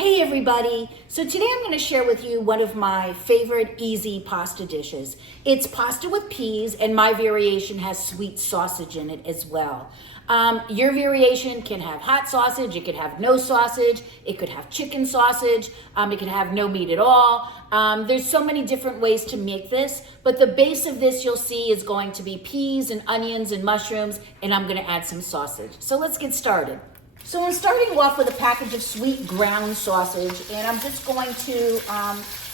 Hey everybody! So today I'm going to share with you one of my favorite easy pasta dishes. It's pasta with peas, and my variation has sweet sausage in it as well. Your variation can have hot sausage, it could have no sausage, it could have chicken sausage, it could have no meat at all. There's so many different ways to make this, but the base of this you'll see is going to be peas and onions and mushrooms, and I'm going to add some sausage. So let's get started. So I'm starting off with a package of sweet ground sausage, and I'm just going to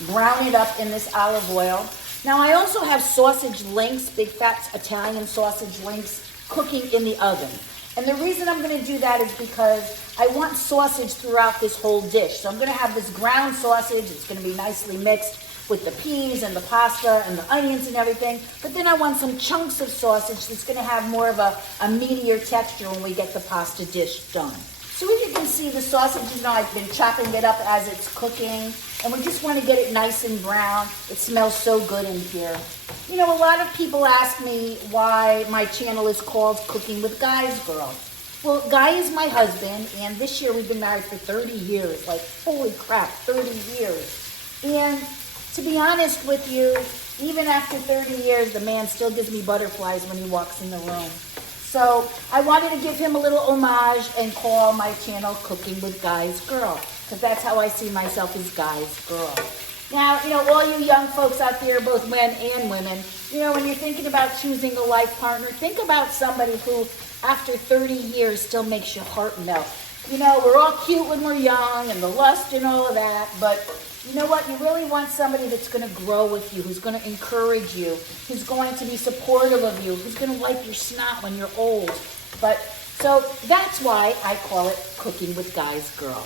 brown it up in this olive oil. Now I also have sausage links, big fat Italian sausage links, cooking in the oven. And the reason I'm going to do that is because I want sausage throughout this whole dish. So I'm going to have this ground sausage. It's going to be nicely mixed with the peas and the pasta and the onions and everything. But then I want some chunks of sausage that's going to have more of a meatier texture when we get the pasta dish done. So as you can see, the sausage, I've been chopping it up as it's cooking, and we just want to get it nice and brown. It smells so good in here. A lot of people ask me why my channel is called Cooking with Guy's Girl. Well, Guy is my husband, and this year we've been married for 30 years. Like, holy crap, 30 years. And to be honest with you, even after 30 years, the man still gives me butterflies when he walks in the room. So I wanted to give him a little homage and call my channel Cooking with Guy's Girl, because that's how I see myself, as Guy's Girl. Now, all you young folks out there, both men and women, when you're thinking about choosing a life partner, think about somebody who, after 30 years, still makes your heart melt. We're all cute when we're young and the lust and all of that, but you know what? You really want somebody that's going to grow with you, who's going to encourage you, who's going to be supportive of you, who's going to wipe your snot when you're old. So that's why I call it Cooking with Guy's Girl.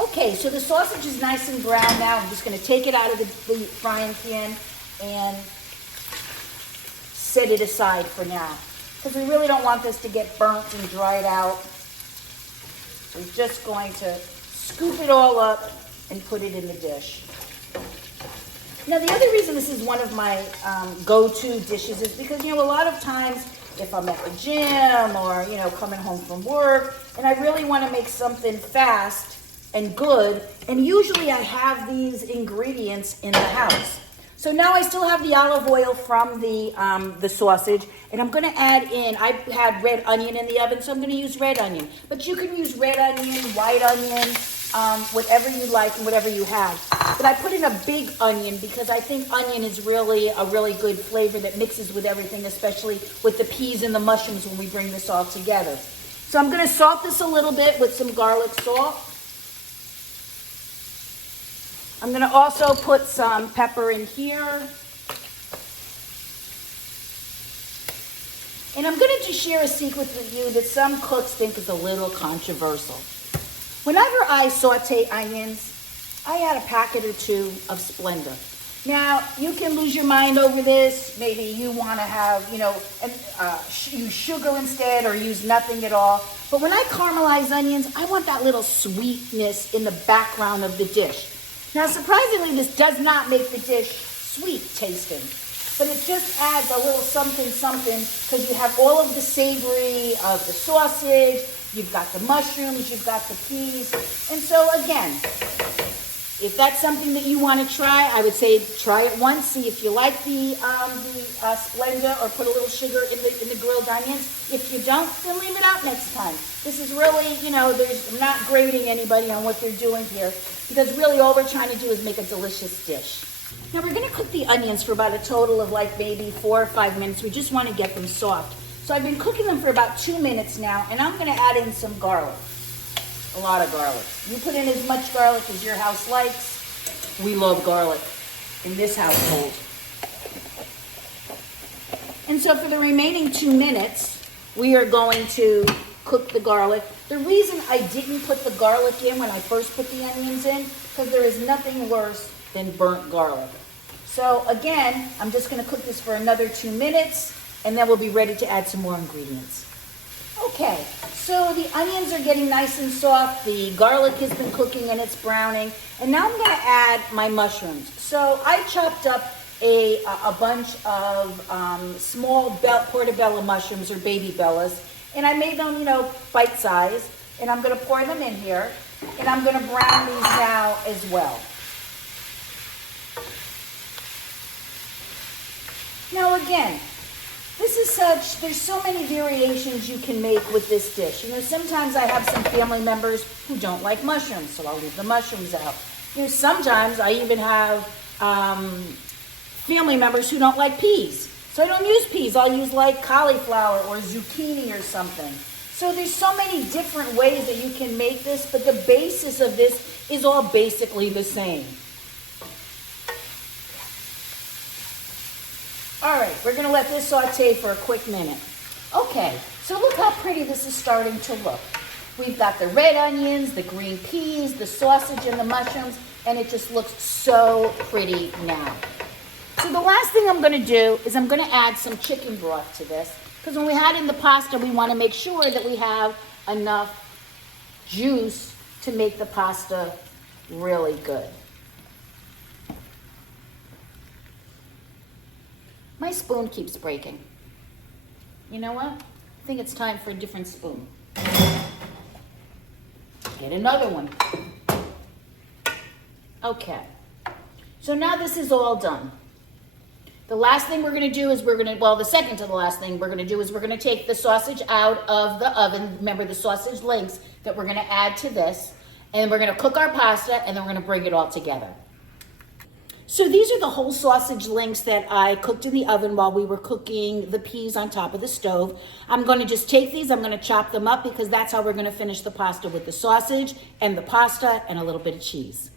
Okay, so the sausage is nice and brown now. I'm just going to take it out of the frying pan and set it aside for now, because we really don't want this to get burnt and dried out. We're just going to scoop it all up and put it in the dish. Now, the other reason this is one of my go-to dishes is because, a lot of times if I'm at the gym or, coming home from work, and I really want to make something fast and good, and usually I have these ingredients in the house. So now I still have the olive oil from the sausage, and I'm going to add in, I had red onion in the oven, so I'm going to use red onion. But you can use red onion, white onion, whatever you like and whatever you have. But I put in a big onion because I think onion is really a really good flavor that mixes with everything, especially with the peas and the mushrooms when we bring this all together. So I'm going to salt this a little bit with some garlic salt. I'm going to also put some pepper in here. And I'm going to just share a secret with you that some cooks think is a little controversial. Whenever I saute onions, I add a packet or two of Splenda. Now, you can lose your mind over this. Maybe you want to have, use sugar instead or use nothing at all. But when I caramelize onions, I want that little sweetness in the background of the dish. Now, surprisingly, this does not make the dish sweet tasting, but it just adds a little something because you have all of the savory of the sausage, you've got the mushrooms, you've got the peas. And so again, if that's something that you want to try, I would say try it once, see if you like the Splenda, or put a little sugar in the grilled onions. If you don't, then leave it out next time. This is really, I'm not grading anybody on what they're doing here, because really all we're trying to do is make a delicious dish. Now we're going to cook the onions for about a total of maybe 4 or 5 minutes. We just want to get them soft. So I've been cooking them for about 2 minutes now, and I'm going to add in some garlic. A lot of garlic. You put in as much garlic as your house likes. We love garlic in this household. And so for the remaining 2 minutes, we are going to cook the garlic. The reason I didn't put the garlic in when I first put the onions in, because there is nothing worse than burnt garlic. So again, I'm just going to cook this for another 2 minutes, and then we'll be ready to add some more ingredients. Okay, so the onions are getting nice and soft, the garlic has been cooking and it's browning, and now I'm going to add my mushrooms. So I chopped up a bunch of small portobello mushrooms, or baby bellas, and I made them, bite size, and I'm going to pour them in here. And I'm going to brown these now as well. Now again, there's so many variations you can make with this dish. You know, sometimes I have some family members who don't like mushrooms, so I'll leave the mushrooms out. You know, sometimes I even have family members who don't like peas. So I don't use peas. I'll use like cauliflower or zucchini or something. So there's so many different ways that you can make this, but the basis of this is all basically the same. All right, we're gonna let this saute for a quick minute. Okay, so look how pretty this is starting to look. We've got the red onions, the green peas, the sausage, and the mushrooms, and it just looks so pretty now. So the last thing I'm gonna do is I'm gonna add some chicken broth to this, because when we add in the pasta, we wanna make sure that we have enough juice to make the pasta really good. My spoon keeps breaking. You know what? I think it's time for a different spoon. Get another one. Okay. So now this is all done. The last thing we're going to do is the second to the last thing we're going to do is we're going to take the sausage out of the oven. Remember the sausage links that we're going to add to this. And we're going to cook our pasta, and then we're going to bring it all together. So these are the whole sausage links that I cooked in the oven while we were cooking the peas on top of the stove. I'm going to just take these, I'm going to chop them up because that's how we're going to finish the pasta, with the sausage and the pasta and a little bit of cheese.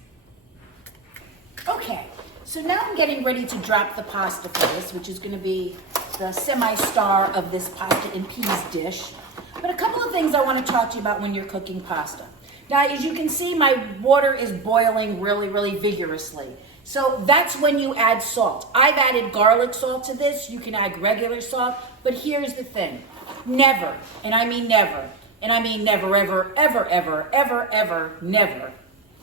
Okay, so now I'm getting ready to drop the pasta for this, which is going to be the semi-star of this pasta and peas dish. But a couple of things I want to talk to you about when you're cooking pasta. Now, as you can see, my water is boiling really, really vigorously. So that's when you add salt. I've added garlic salt to this. You can add regular salt. But here's the thing. Never, and I mean never, and I mean never, ever, ever, ever, ever, ever, never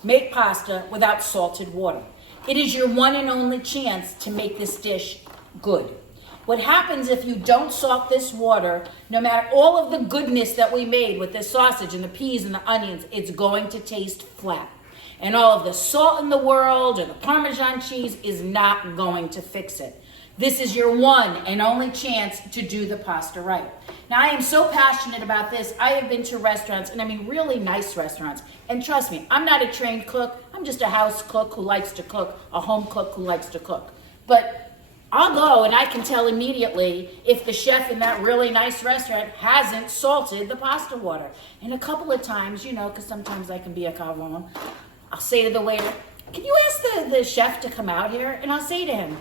make pasta without salted water. It is your one and only chance to make this dish good. What happens if you don't salt this water, no matter all of the goodness that we made with the sausage and the peas and the onions, it's going to taste flat. And all of the salt in the world or the Parmesan cheese is not going to fix it. This is your one and only chance to do the pasta right. Now, I am so passionate about this. I have been to restaurants, and I mean really nice restaurants. And trust me, I'm not a trained cook. I'm just a house cook who likes to cook, a home cook who likes to cook. But I'll go and I can tell immediately if the chef in that really nice restaurant hasn't salted the pasta water. And a couple of times, you know, because sometimes I can be a cavrone, I'll say to the waiter, can you ask the chef to come out here? And I'll say to him,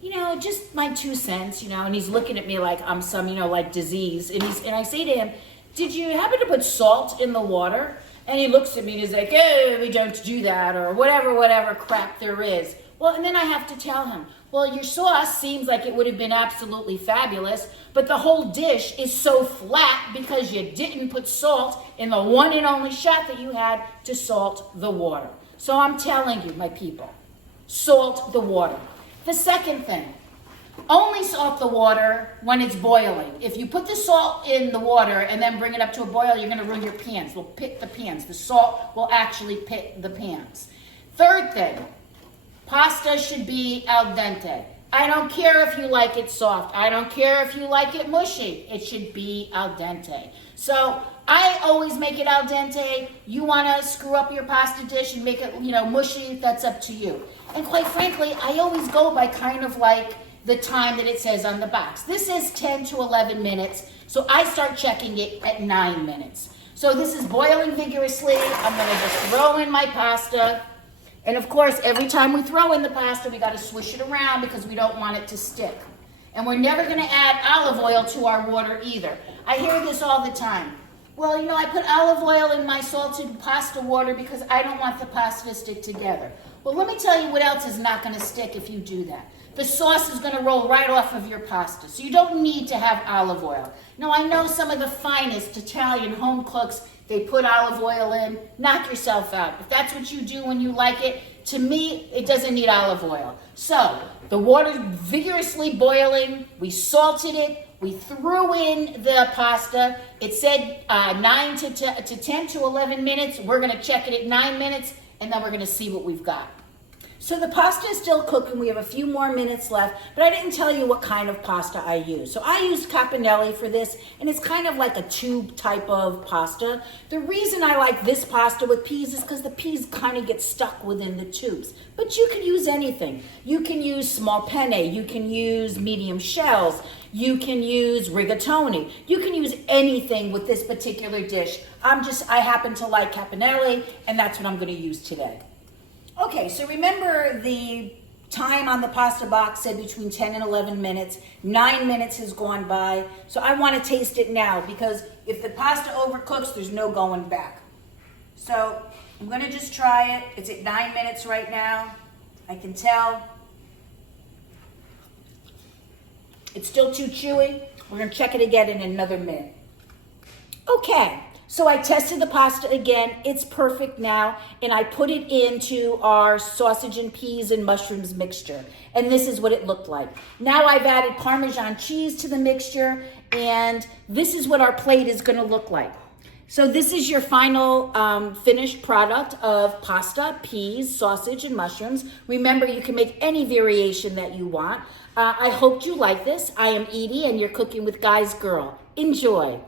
you know, just my 2 cents, you know, and he's looking at me like I'm some, you know, like disease. And I say to him, did you happen to put salt in the water? And he looks at me and he's like, oh, we don't do that, or whatever crap there is. Well, and then I have to tell him, well, your sauce seems like it would have been absolutely fabulous, but the whole dish is so flat because you didn't put salt in the one and only shot that you had to salt the water. So I'm telling you, my people, salt the water. The second thing, only salt the water when it's boiling. If you put the salt in the water and then bring it up to a boil, you're going to ruin your pans. It'll pit the pans. The salt will actually pit the pans. Third thing, pasta should be al dente. I don't care if you like it soft. I don't care if you like it mushy. It should be al dente. So I always make it al dente. You want to screw up your pasta dish and make it, you know, mushy, that's up to you. And quite frankly, I always go by kind of like the time that it says on the box. This is 10 to 11 minutes, so I start checking it at 9 minutes. So this is boiling vigorously. I'm going to just throw in my pasta. And of course, every time we throw in the pasta, we got to swish it around because we don't want it to stick. And we're never going to add olive oil to our water either. I hear this all the time. Well, you know, I put olive oil in my salted pasta water because I don't want the pasta to stick together. Well, let me tell you what else is not going to stick if you do that. The sauce is going to roll right off of your pasta, so you don't need to have olive oil. Now, I know some of the finest Italian home cooks, they put olive oil in. Knock yourself out. If that's what you do when you like it, to me, it doesn't need olive oil. So, the water's vigorously boiling. We salted it. We threw in the pasta. It said 9 to 10 to 11 minutes. We're gonna check it at 9 minutes, and then we're gonna see what we've got. So the pasta is still cooking. We have a few more minutes left, but I didn't tell you what kind of pasta I use. So I used campanelle for this, and it's kind of like a tube type of pasta. The reason I like this pasta with peas is because the peas kind of get stuck within the tubes. But you can use anything. You can use small penne. You can use medium shells. You can use rigatoni. You can use anything with this particular dish. I happen to like campanelle, and that's what I'm going to use today. Okay, so remember the time on the pasta box said between 10 and 11 minutes. 9 minutes has gone by. So I want to taste it now because if the pasta overcooks, there's no going back. So I'm going to just try it. It's at 9 minutes right now. I can tell. It's still too chewy. We're going to check it again in another minute. Okay. So I tested the pasta again. It's perfect now. And I put it into our sausage and peas and mushrooms mixture. And this is what it looked like. Now I've added Parmesan cheese to the mixture. And this is what our plate is going to look like. So this is your final finished product of pasta, peas, sausage, and mushrooms. Remember, you can make any variation that you want. I hope you like this. I am Edie, and you're cooking with Guy's Girl. Enjoy.